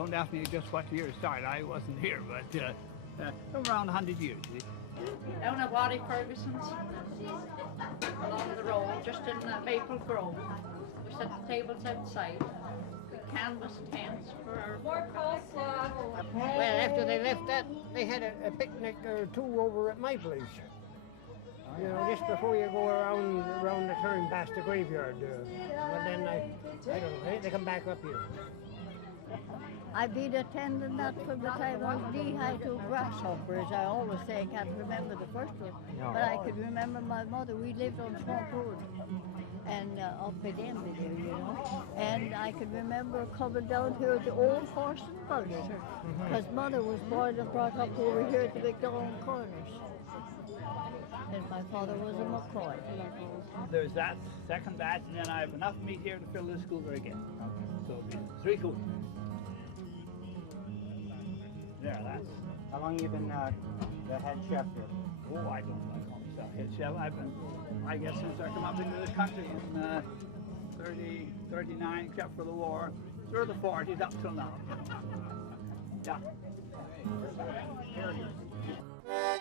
Don't ask me just what year it started. I wasn't here, but around 100 years. Down at Waddy Ferguson's, along the road, just in Maple Grove. We set the tables outside. We canvassed tents for our... Well, after they left that, they had a picnic or two over at my place. You know, just before you go around the turn past the graveyard. But then I don't know, they come back up here. I've been attending that from the time I was knee-high to grasshoppers. I always say I can't remember the first one, but I can remember my mother. We lived on Swamp Road and up at Envy there, you know. And I can remember coming down here at the old horse and buggy, because Mother was born and brought up over here at the McDonald Corners. And my father was a McCoy. There's that second batch, and then I have enough meat here to fill this cooler again. So it'll be 3 coolers. There, that's... How long have you been the head chef here? Oh, I don't know. I call myself head chef. I've been, I guess, since I come up into this country in 39, except for the war. Through the 40s up till now. Yeah. Here it is.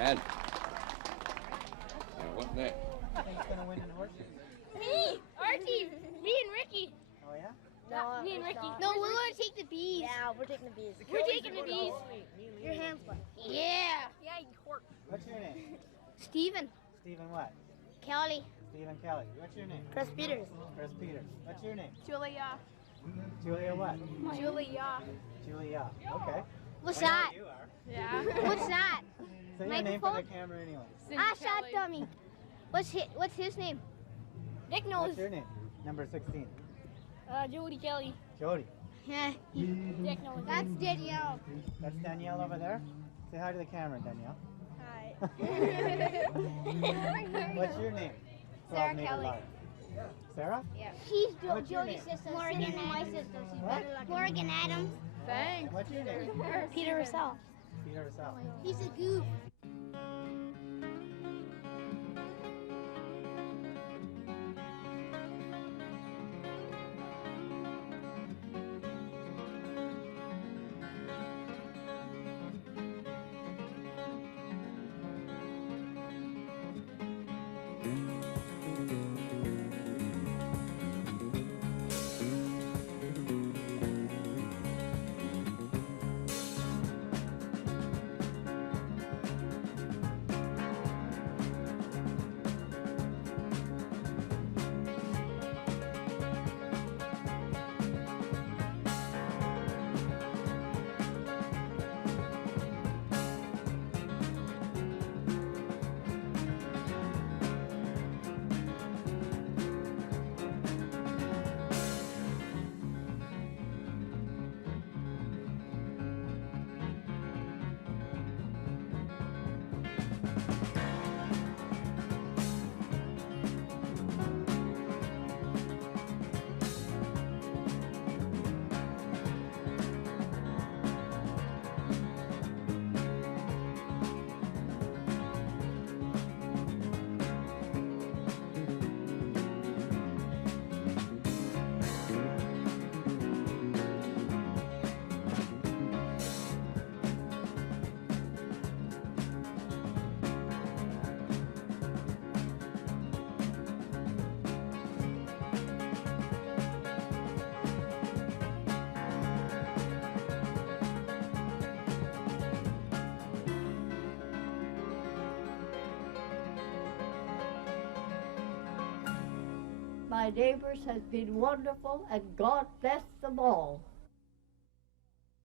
Dad. What next? Who's going to win in horses? Me! Our team! Me and Ricky! Oh, yeah? No, me and Ricky. No, we're going to take the bees. Yeah, we're taking the bees. We're taking the bees. Your hands left. Yeah! Yeah, you cork. What's your name? Steven. Stephen what? Kelly. Stephen Kelly. What's your name? Chris Peters. Chris Peters. What's your name? Julia. Julia what? Julia. Julia. Okay. What's I know that? what you are. Yeah. What's that? Say your name for the camera anyway. Ah, shot dummy. What's his name? Nick knows. What's your name? Number 16. Jody Kelly. Jody. Yeah. Nick knows. That's Danielle. That's Danielle over there. Say hi to the camera, Danielle. Hi. What's your name? Sarah Kelly. Sarah? Yeah. She's What's your Jody's name? sister. Morgan and my sister. She's What? better looking. Morgan Adams. Thanks. What's your name? Peter Russell. Peter herself. He's a goof. my neighbours has been wonderful, and God bless them all.